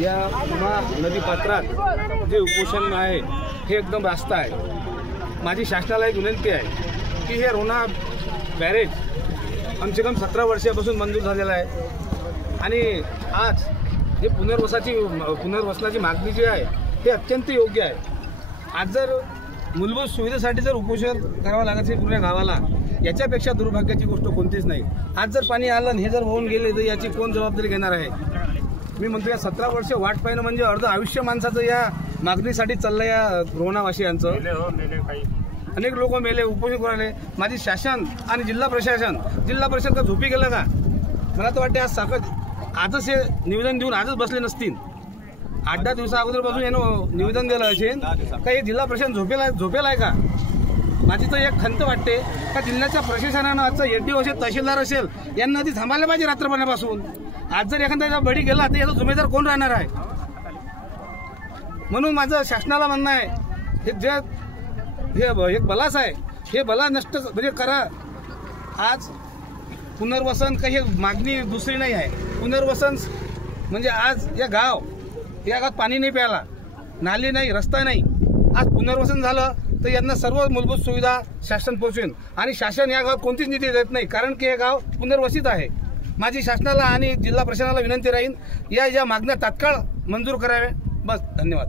या नदी पात्रात जे उपोषण आहे हे एकदम रास्त आहे। माझी शासनाला एक विनंती आहे की हे रोना बॅरेज कमसे कम 17 वर्षापासून मंजूर झालेला आहे आणि आज हे पुनर्वसनाची मागणी जी आहे हे अत्यंत योग्य आहे। आज जर मूलभूत सुविधेसाठी जर उपोषण करावं लागत असेल पूर्ण गावाला, याच्यापेक्षा दुर्भाग्याची गोष्ट कोणतीच नाही। आज जर पाणी आलं आणि हे जर होऊन गेले तर याची कोण जबाबदारी घेणार आहे? मी म्हणतो या 17 वर्ष वाट पाहणं म्हणजे अर्ध आयुष्य माणसाचं या मागणीसाठी चाललं या रोणावासियांचं। अनेक लोक मेले, उपोषण करायले। माझी शासन आणि जिल्हा परिषद का झोपी गेलं का? मला तर वाटते आज आजच हे निवेदन देऊन आजच बसले नसतील। 8-10 दिवसा अगोदरपासून यानं निवेदन दिलं असेल का हे जिल्हा परिषद झोपेल आहे का? माझी तर एक खंत वाटते का जिल्ह्याच्या प्रशासनानं आजचा एडीओ असेल, तहसीलदार असेल, यांना आधी थांबायला पाहिजे रात्रपाण्यापासून। आज जर एखादा बळी गेला तर याचा जिम्मेदार कोण राहणार आहे? म्हणून माझं शासनाला म्हणणं आहे हे बलास आहे, हे बला नष्ट म्हणजे करा। आज पुनर्वसन काही मागणी दुसरी नाही आहे। पुनर्वसन म्हणजे आज या गावात पाणी नाही प्यायला, नाली नाही, रस्ता नाही। आज पुनर्वसन झालं तर यांना सर्व मूलभूत सुविधा शासन पोहोचवेल आणि शासन या गावात कोणतीच निधी देत नाही, कारण की हे गाव पुनर्वसित आहे। माझी शासनाला आणि जिल्हा प्रशासनाला विनंती राहील या मागण्या तात्काळ मंजूर कराव्या। बस, धन्यवाद।